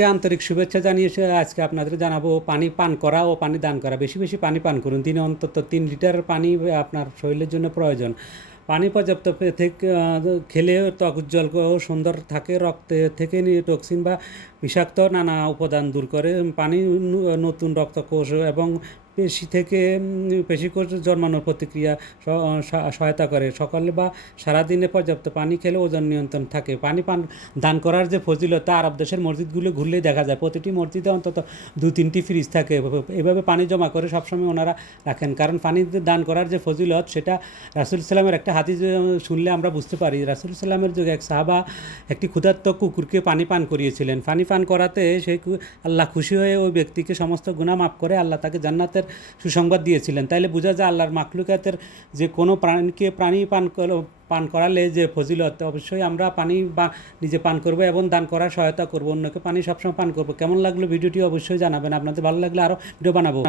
সবাইকে আন্তরিক শুভেচ্ছা জানিয়ে আজকে আপনাদের জানাবো পানি পান করা ও পানি দান করা। বেশি বেশি পানি পান করুন, দিনে অন্তত 3 লিটার পানি আপনার শরীরের জন্য প্রয়োজন। পানি পর্যাপ্ত থেকে খেলে ত্বক উজ্জ্বল ও সুন্দর থাকে, রক্তে থেকে টক্সিন বা বিষাক্ত নানা উপাদান দূর করে। পানি নতুন রক্তকোষ এবং পেশিকোষ জন্মানোর প্রতিক্রিয়া সহায়তা করে। সকালে বা সারাদিনে পর্যাপ্ত পানি খেলে ওজন নিয়ন্ত্রণ থাকে। পানি পান দান করার যে ফজিলত তা আরব দেশের মসজিদগুলো ঘুরলেই দেখা যায়। প্রতিটি মসজিদে অন্তত 2-3টি ফ্রিজ থাকে, এভাবে পানি জমা করে সবসময় ওনারা রাখেন। কারণ পানি দান করার যে ফজিলত সেটা রাসূল সাল্লামের একটা হাদিস শুনলে আমরা বুঝতে পারি। রাসূল সাল্লামের যুগে এক সাহাবা একটি ক্ষুধার্ত কুকুরকে পানি পান করিয়েছিলেন। পানি পান করাতে সেই আল্লাহ খুশি হয়ে ওই ব্যক্তিকে সমস্ত গুনাহ মাফ করে আল্লাহ তাকে জান্নাতের সুসংবাদ দিয়েছিলেন। তাইলে বোঝা যায় আল্লাহর মাখলুকাতের যে কোনো প্রাণীকে পান করালে যে ফজিলত, অবশ্যই আমরা পানি বা নিজে পান করবো এবং দান করার সহায়তা করবো, অন্যকে পানি সবসময় পান করবো। কেমন লাগলো ভিডিওটি অবশ্যই জানাবেন। আপনাদের ভালো লাগলে আরও ভিডিও বানাবো।